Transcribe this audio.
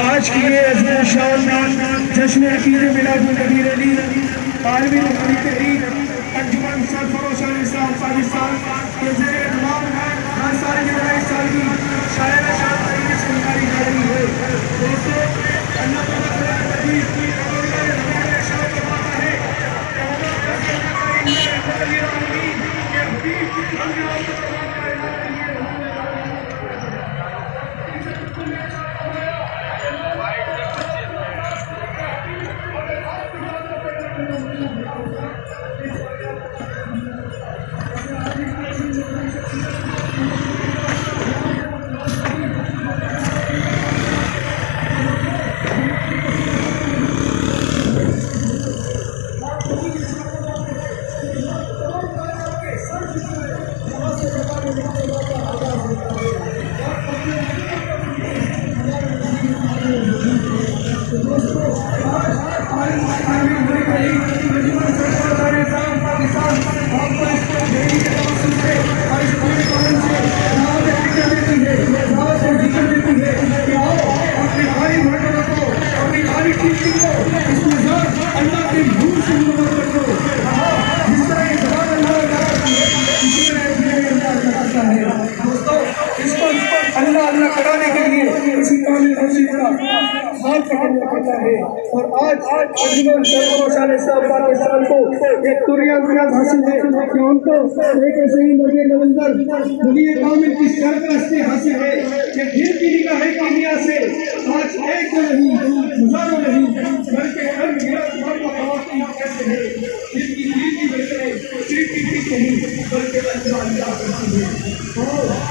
आज की ये अज़ीम शान जश्न अकीद मिलादुन्नबी रली आलमी रूहानी तहरीक अंजुमन सरफरोश इस्लाम पाकिस्तान के ज़ेरे इक़बाल सारी जुलाई साल की शायर शान तरीक़े से निकाली जा रही है। दोस्तों, अल्लाह ताला की शान फरमाता है और आज अंजुमन सरफरोश इस्लाम पाकिस्तान को एक तुरियात हासिल है कि उनको एक ऐसे ही मर्द नवंदर दुनिया कामिल की सरपरस्ती हासिल है कि दिल की निगाहें दुनिया से आज एक नहीं हजारों नहीं बल्कि हर गिरफ्तार कैसे है जिसकी दिल की बरकत सिर्फ नहीं बल्कि अल्लाह करती है।